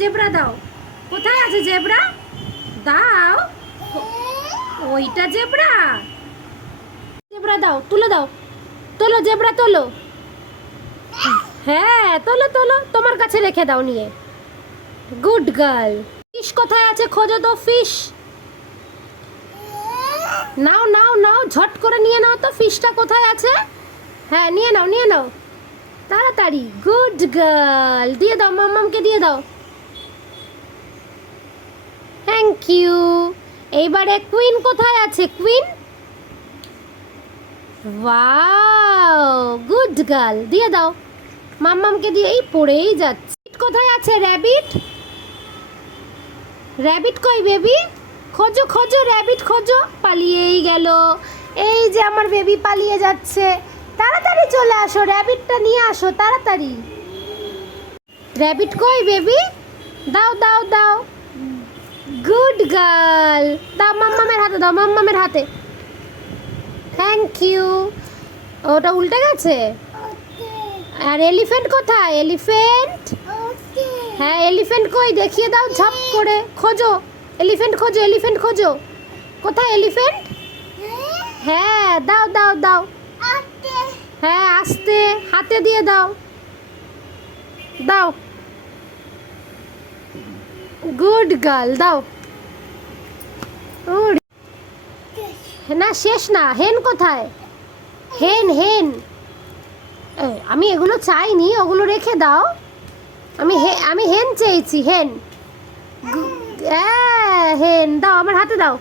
Zebra দাও। কোথায় আছে জেব্রা? দাও। ওইটা জেব্রা। জেব্রা দাও, তুলে দাও। তোলো জেব্রা, তোলো। হ্যাঁ তোলো তোলো। তোমার কাছে রেখে দাও নিয়ে। Good girl. ফিশ কোথায় আছে খোঁজো তো, ফিশ। নাও নাও নাও, ঝট করে নিয়ে নাও তো, ফিশটা কোথায় আছে? হ্যাঁ নিয়ে নাও নিয়ে নাও। তাড়াতাড়ি। Good girl. দিয়ে দাও, মাম্মামকে দিয়ে দাও। থ্যাংক ইউ এইবারে কুইন কোথায় আছে কুইন ওয়াও গুড গার্ল দিয়ে দাও। মাম্মামকে দিয়ে এই পড়েই যাচ্ছে। কোথায় আছে র্যাবিট র্যাবিট কই বেবি খোঁজো খোঁজো র্যাবিট খোঁজো। পালিয়েই গেল। এই যে আমার বেবি পালিয়ে যাচ্ছে। তাড়াতাড়ি চলে আসো র্যাবিটটা নিয়ে আসো, তাড়াতাড়ি। র্যাবিট কই বেবি দাও দাও দাও। গুড গার্ল দাও মাম্মামের হাতে দাও মাম্মামের হাতে। থ্যাংক ইউ ওটা উল্টে গেছে? আর এলিফেন্ট কোথায়? এলিফেন্ট হ্যাঁ এলিফেন্ট কই? দেখিয়ে দাও ঝপ করে। খোঁজো। এলিফেন্ট খোঁজো এলিফেন্ট খোঁজো। কোথায় এলিফেন্ট হ্যাঁ দাও দাও দাও। হ্যাঁ আস্তে। হাতে দিয়ে দাও। দাও। গুড গার্ল দাও। না, শেষ না। হেন কোথায়? হেন হেন। আমি এগুলো চাইনি, ওগুলো রেখে দাও। আমি হে, আমি হেন চেয়েছি, হেন। হ্যাঁ হেন। দাও, আমার হাতে দাও।